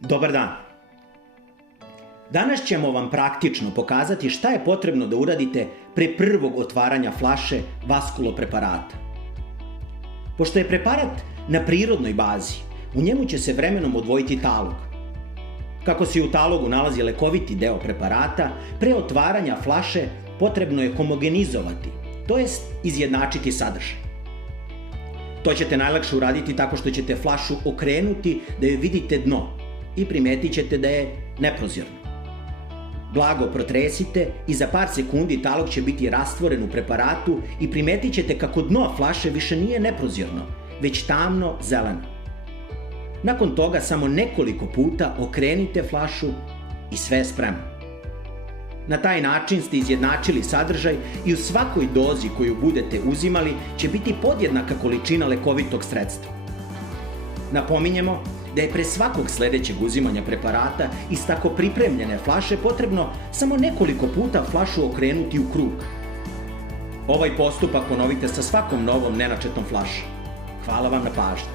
Dobar dan. Danas ćemo vam praktično pokazati šta je potrebno da uradite pre prvog otvaranja flaše vaskulopreparata. Pošto je preparat na prirodnoj bazi, u njemu će se vremenom odvojiti talog. Kako se u talogu nalazi lekoviti deo preparata, pre otvaranja flaše potrebno je homogenizovati, to jest izjednačiti sadržaj. To ćete najlakše uraditi tako što ćete flašu okrenuti da joj vidite dno i primetit ćete da je neprozirno. Blago protresite i za par sekundi talog će biti rastvoren u preparatu i primetit ćete kako dno flaše više nije neprozirno, već tamno zeleno. Nakon toga samo nekoliko puta okrenite flašu i sve je spremno. Na taj način ste izjednačili sadržaj i u svakoj dozi koju budete uzimali će biti podjednaka količina lekovitog sredstva. Napominjemo da je pre svakog sledećeg uzimanja preparata iz tako pripremljene flaše potrebno samo nekoliko puta flašu okrenuti u krug. Ovaj postupak ponovite sa svakom novom nenačetom flašom. Hvala vam na pažnji.